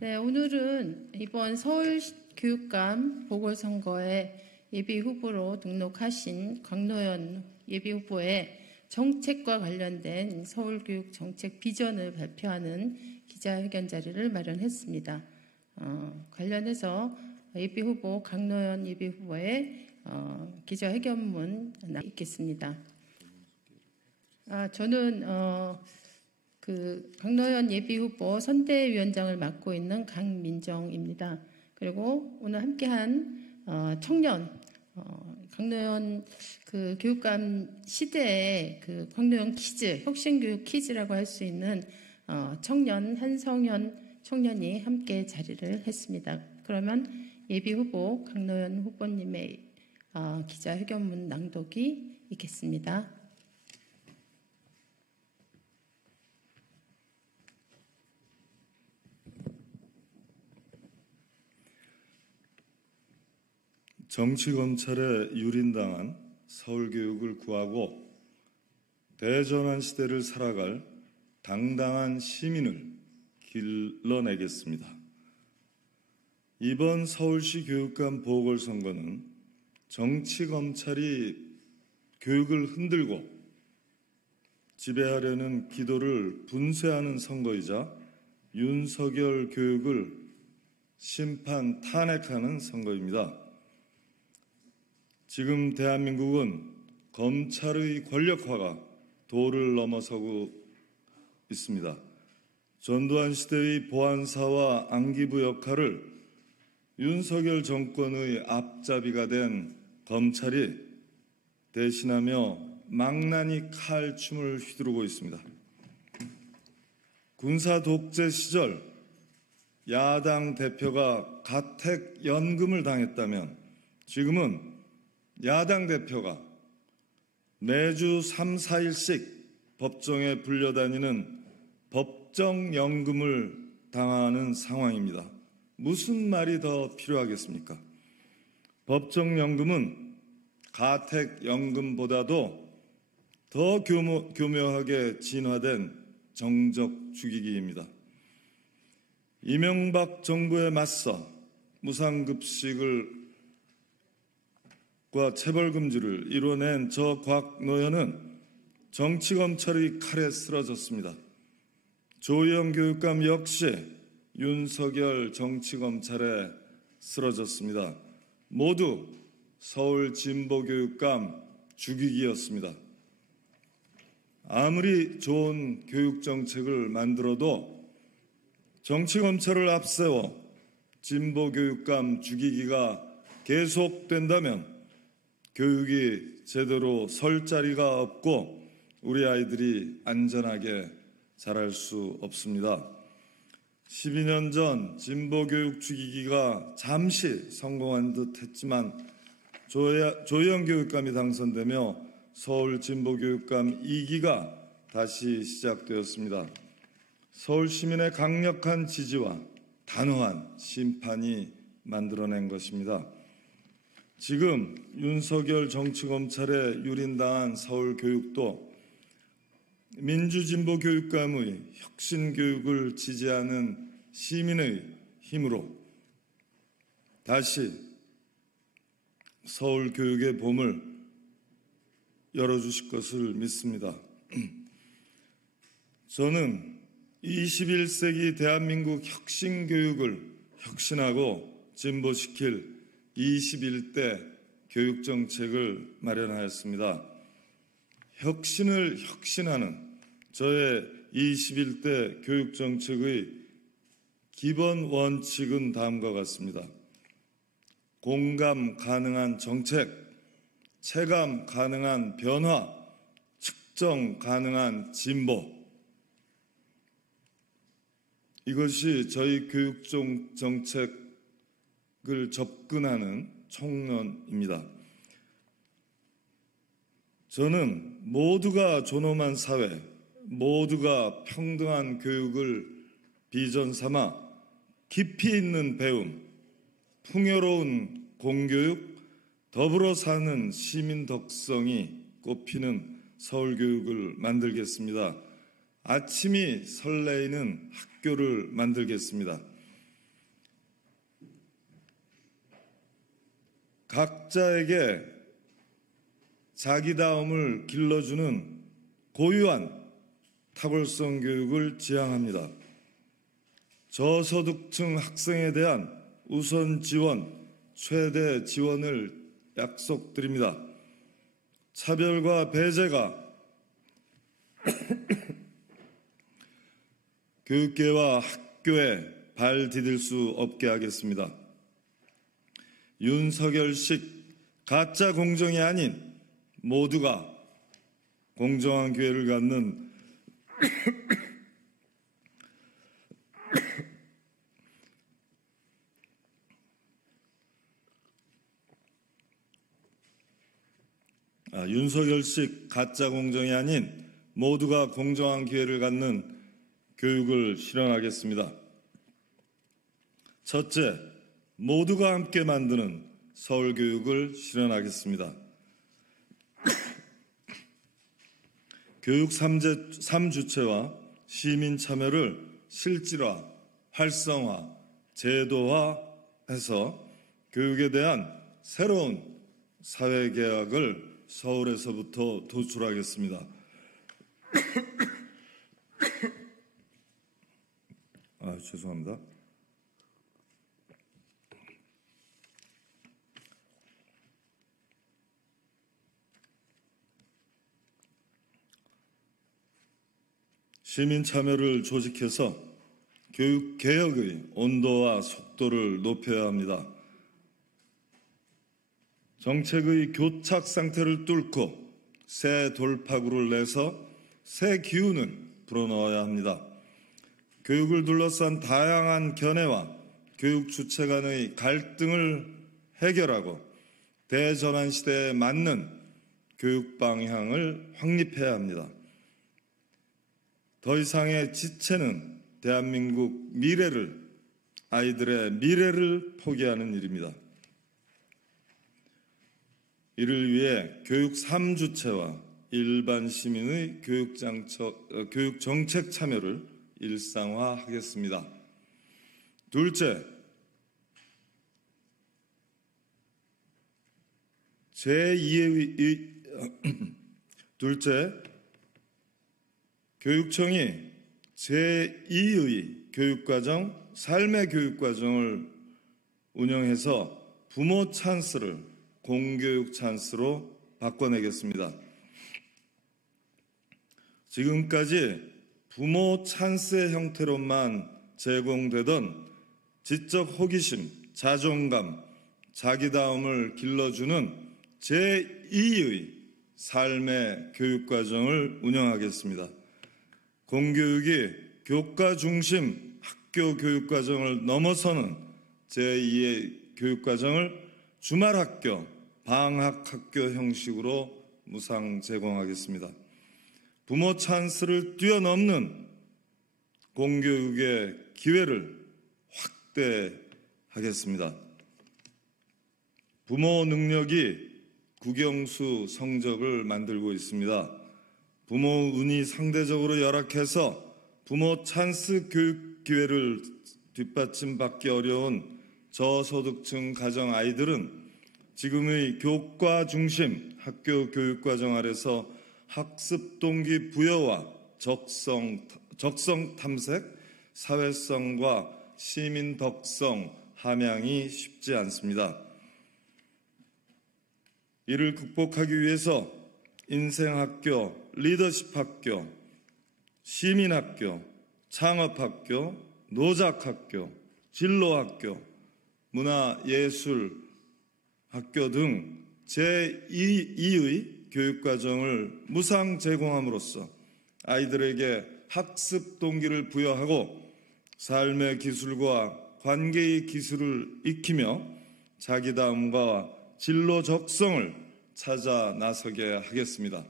네, 오늘은 이번 서울교육감 보궐선거에 예비후보로 등록하신 강노현 예비후보의 정책과 관련된 서울교육 정책 비전을 발표하는 기자회견 자리를 마련했습니다. 관련해서 예비후보 강노현 예비후보의 기자회견문 있겠습니다. 저는 강노현 예비후보 선대위원장을 맡고 있는 강민정입니다. 그리고 오늘 함께한 청년 강노현 교육감 시대의 강노현 퀴즈, 혁신교육 퀴즈라고 할 수 있는 청년 한성현 청년이 함께 자리를 했습니다. 그러면 예비후보 강노현 후보님의 기자회견문 낭독이 있겠습니다. 정치검찰에 유린당한 서울교육을 구하고 대전환 시대를 살아갈 당당한 시민을 길러내겠습니다. 이번 서울시 교육감 보궐선거는 정치검찰이 교육을 흔들고 지배하려는 기도를 분쇄하는 선거이자 윤석열 교육을 심판 탄핵하는 선거입니다. 지금 대한민국은 검찰의 권력화가 도를 넘어서고 있습니다. 전두환 시대의 보안사와 안기부 역할을 윤석열 정권의 앞잡이가 된 검찰이 대신하며 망나니 칼춤을 휘두르고 있습니다. 군사 독재 시절 야당 대표가 가택연금을 당했다면 지금은 야당 대표가 매주 3, 4일씩 법정에 불려다니는 법정연금을 당하는 상황입니다. 무슨 말이 더 필요하겠습니까? 법정연금은 가택연금보다도 더 교묘하게 진화된 정적 죽이기입니다. 이명박 정부에 맞서 무상급식과 체벌금지를 이뤄낸 저 곽노현은 정치검찰의 칼에 쓰러졌습니다. 조희영 교육감 역시 윤석열 정치검찰에 쓰러졌습니다. 모두 서울 진보교육감 죽이기였습니다. 아무리 좋은 교육정책을 만들어도 정치검찰을 앞세워 진보교육감 죽이기가 계속된다면 교육이 제대로 설 자리가 없고 우리 아이들이 안전하게 자랄 수 없습니다. 12년 전 진보교육 죽이기가 잠시 성공한 듯 했지만 조희영 교육감이 당선되며 서울 진보교육감 2기가 다시 시작되었습니다. 서울 시민의 강력한 지지와 단호한 심판이 만들어낸 것입니다. 지금 윤석열 정치검찰에 유린당한 서울교육도 민주진보교육감의 혁신교육을 지지하는 시민의 힘으로 다시 서울교육의 봄을 열어주실 것을 믿습니다. 저는 21세기 대한민국 혁신교육을 혁신하고 진보시킬 21대 교육정책을 마련하였습니다. 혁신을 혁신하는 저의 21대 교육정책의 기본 원칙은 다음과 같습니다. 공감 가능한 정책, 체감 가능한 변화, 측정 가능한 진보. 이것이 저희 교육정책을 접근하는 총론입니다. 저는 모두가 존엄한 사회, 모두가 평등한 교육을 비전 삼아 깊이 있는 배움, 풍요로운 공교육, 더불어 사는 시민 덕성이 꽃피는 서울교육을 만들겠습니다. 아침이 설레이는 학교를 만들겠습니다. 각자에게 자기다움을 길러주는 고유한 탁월성 교육을 지향합니다. 저소득층 학생에 대한 우선 지원, 최대 지원을 약속드립니다. 차별과 배제가 교육계와 학교에 발 디딜 수 없게 하겠습니다. 윤석열식 가짜 공정이 아닌 모두가 공정한 기회를 갖는 윤석열식 가짜 공정이 아닌 모두가 공정한 기회를 갖는 교육을 실현하겠습니다. 첫째, 모두가 함께 만드는 서울교육을 실현하겠습니다. 교육 3주체와 시민 참여를 실질화, 활성화, 제도화해서 교육에 대한 새로운 사회계약을 서울에서부터 도출하겠습니다. 죄송합니다. 시민 참여를 조직해서 교육 개혁의 온도와 속도를 높여야 합니다. 정책의 교착 상태를 뚫고 새 돌파구를 내서 새 기운을 불어넣어야 합니다. 교육을 둘러싼 다양한 견해와 교육 주체 간의 갈등을 해결하고 대전환 시대에 맞는 교육 방향을 확립해야 합니다. 더 이상의 지체는 대한민국 아이들의 미래를 포기하는 일입니다. 이를 위해 교육 3주체와 일반 시민의 교육 정책 참여를 일상화하겠습니다. 둘째, 교육청이 제2의 교육과정, 삶의 교육과정을 운영해서 부모 찬스를 공교육 찬스로 바꿔내겠습니다. 지금까지 부모 찬스의 형태로만 제공되던 지적 호기심, 자존감, 자기다움을 길러주는 제2의 삶의 교육과정을 운영하겠습니다. 공교육이 교과 중심 학교 교육과정을 넘어서는 제2의 교육과정을 주말학교, 방학학교 형식으로 무상 제공하겠습니다. 부모 찬스를 뛰어넘는 공교육의 기회를 확대하겠습니다. 부모 능력이 국영수 성적을 만들고 있습니다. 부모 운이 상대적으로 열악해서 부모 찬스 교육 기회를 뒷받침받기 어려운 저소득층 가정 아이들은 지금의 교과 중심 학교 교육과정 아래서 학습 동기 부여와 적성 탐색, 사회성과 시민 덕성 함양이 쉽지 않습니다. 이를 극복하기 위해서 인생학교, 리더십학교, 시민학교, 창업학교, 노작학교, 진로학교, 문화예술학교 등 제2의 교육과정을 무상 제공함으로써 아이들에게 학습 동기를 부여하고 삶의 기술과 관계의 기술을 익히며 자기다움과 진로 적성을 찾아 나서게 하겠습니다.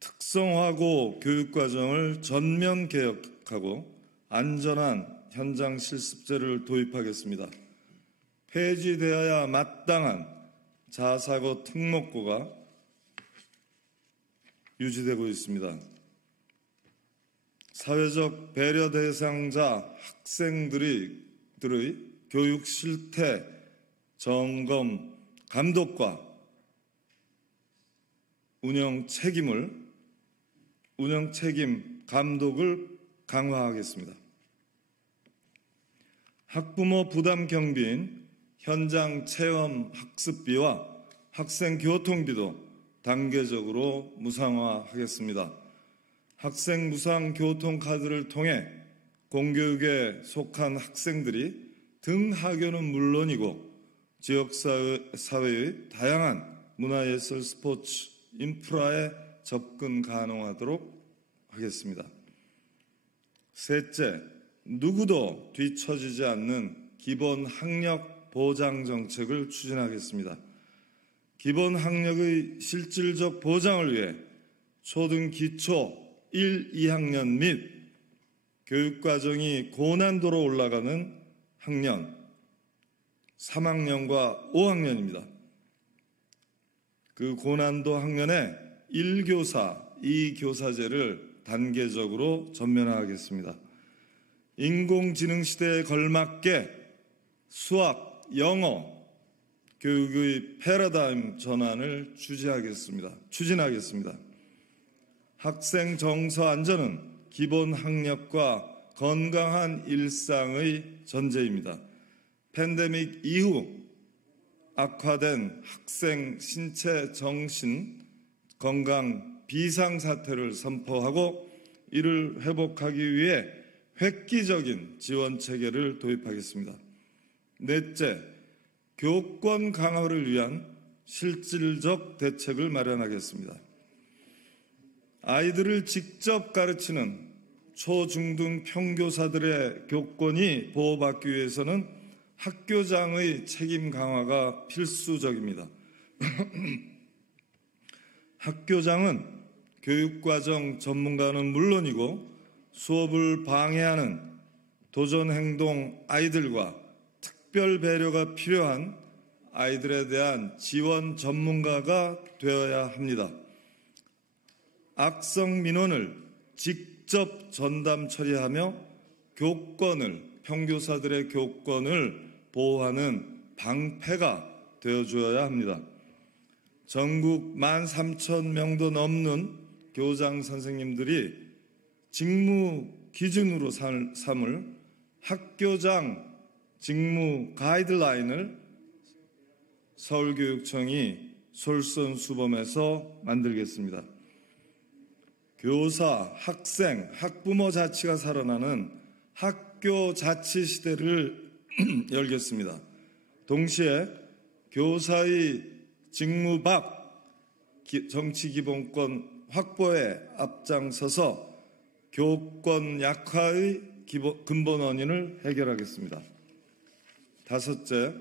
특성화고 교육과정을 전면 개혁하고 안전한 현장 실습제를 도입하겠습니다. 폐지되어야 마땅한 자사고 특목고가 유지되고 있습니다. 사회적 배려 대상자 학생들의 교육 실태 점검 감독과 운영 책임 감독을 강화하겠습니다. 학부모 부담 경비인 현장 체험 학습비와 학생 교통비도 단계적으로 무상화하겠습니다. 학생 무상 교통카드를 통해 공교육에 속한 학생들이 등하교는 물론이고 지역사회의 다양한 문화예술 스포츠 인프라에 접근 가능하도록 하겠습니다. 셋째, 누구도 뒤처지지 않는 기본 학력 보장 정책을 추진하겠습니다. 기본 학력의 실질적 보장을 위해 초등 기초 1, 2학년 및 교육과정이 고난도로 올라가는 학년 3학년과 5학년입니다. 그 고난도 학년에 1교사, 2교사제를 단계적으로 전면화하겠습니다. 인공지능 시대에 걸맞게 수학, 영어, 교육의 패러다임 전환을 추진하겠습니다. 학생 정서 안전은 기본 학력과 건강한 일상의 전제입니다. 팬데믹 이후 악화된 학생 신체 정신 건강 비상사태를 선포하고 이를 회복하기 위해 획기적인 지원 체계를 도입하겠습니다. 넷째, 교권 강화를 위한 실질적 대책을 마련하겠습니다. 아이들을 직접 가르치는 초, 중, 등 평교사들의 교권이 보호받기 위해서는 학교장의 책임 강화가 필수적입니다. 학교장은 교육과정 전문가는 물론이고 수업을 방해하는 도전행동 아이들과 특별 배려가 필요한 아이들에 대한 지원 전문가가 되어야 합니다. 악성 민원을 직접 전담 처리하며 평교사들의 교권을 보호하는 방패가 되어주어야 합니다. 전국 13,000명도 넘는 교장 선생님들이 직무 기준으로 삼을 학교장 직무 가이드라인을 서울교육청이 솔선수범해서 만들겠습니다. 교사, 학생, 학부모 자치가 살아나는 학교 자치 시대를 열겠습니다. 동시에 교사의 직무 밖 정치기본권 확보에 앞장서서 교권 약화의 근본 원인을 해결하겠습니다. 다섯째,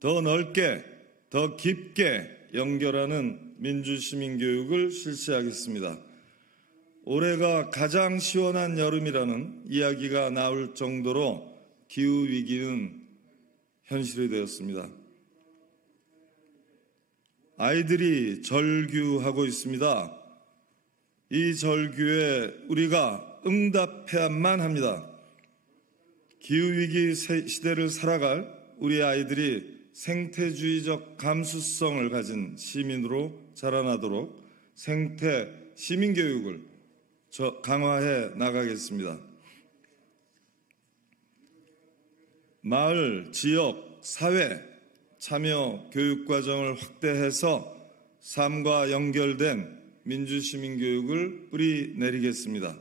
더 넓게, 더 깊게 연결하는 민주시민교육을 실시하겠습니다. 올해가 가장 시원한 여름이라는 이야기가 나올 정도로 기후위기는 현실이 되었습니다. 아이들이 절규하고 있습니다. 이 절규에 우리가 응답해야만 합니다. 기후위기 시대를 살아갈 우리 아이들이 생태주의적 감수성을 가진 시민으로 자라나도록 생태 시민교육을 강화해 나가겠습니다. 마을, 지역, 사회 참여 교육과정을 확대해서 삶과 연결된 민주시민교육을 뿌리내리겠습니다.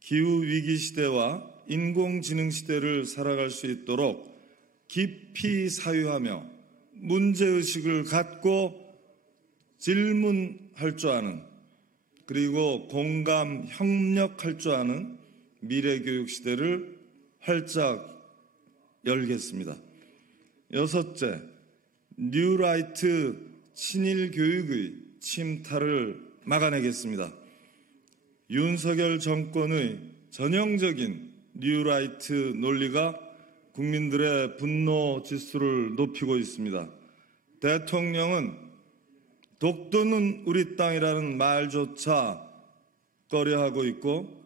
기후위기 시대와 인공지능 시대를 살아갈 수 있도록 깊이 사유하며 문제의식을 갖고 질문할 줄 아는 그리고 공감, 협력할 줄 아는 미래교육 시대를 활짝 열겠습니다. 여섯째, 뉴라이트 친일 교육의 침탈을 막아내겠습니다. 윤석열 정권의 전형적인 뉴라이트 논리가 국민들의 분노 지수를 높이고 있습니다. 대통령은 독도는 우리 땅이라는 말조차 꺼려하고 있고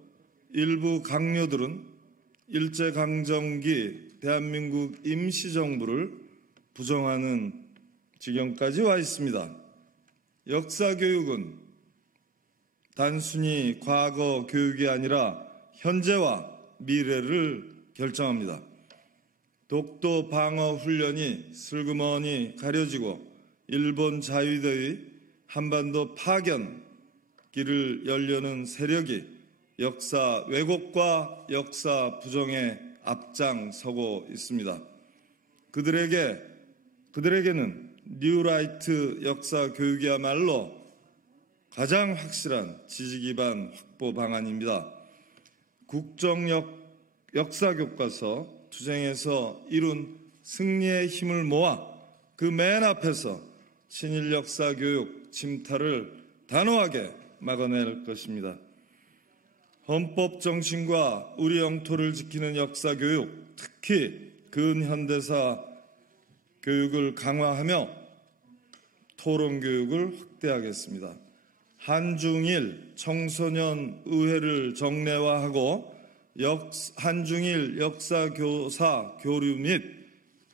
일부 강요들은 일제강점기 대한민국 임시정부를 부정하는 지경까지 와 있습니다. 역사교육은 단순히 과거 교육이 아니라 현재와 미래를 결정합니다. 독도 방어 훈련이 슬그머니 가려지고 일본 자위대의 한반도 파견 길을 열려는 세력이 역사 왜곡과 역사 부정에 앞장서고 있습니다. 그들에게는 뉴라이트 역사 교육이야말로 가장 확실한 지지 기반 확보 방안입니다. 역사 교과서 투쟁에서 이룬 승리의 힘을 모아 그 맨 앞에서 친일 역사 교육 침탈을 단호하게 막아낼 것입니다. 헌법 정신과 우리 영토를 지키는 역사 교육, 특히 근현대사 교육을 강화하며 토론 교육을 확대하겠습니다. 한중일 청소년 의회를 정례화하고 한중일 역사교사 교류 및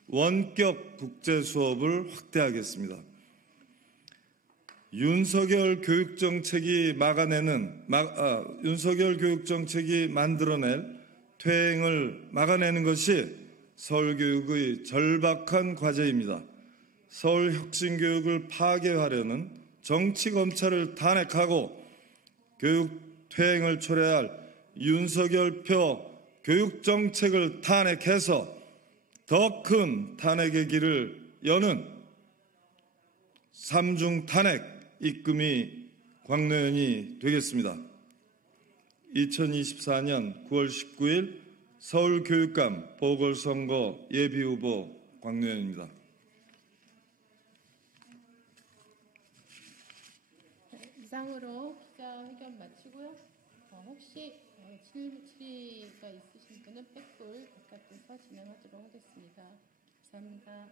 원격 국제 수업을 확대하겠습니다. 윤석열 교육정책이 만들어낼 퇴행을 막아내는 것이 서울교육의 절박한 과제입니다. 서울혁신교육을 파괴하려는 정치검찰을 탄핵하고 교육 퇴행을 초래할 윤석열표 교육정책을 탄핵해서 더 큰 탄핵의 길을 여는 삼중 탄핵 입금이 광노현이 되겠습니다. 2024년 9월 19일 서울교육감 보궐선거 예비후보 광노현입니다. 이상으로 기자회견 마치고요. 혹시 질의가 있으신 분은 백불 바깥에서 진행하도록 하겠습니다. 감사합니다.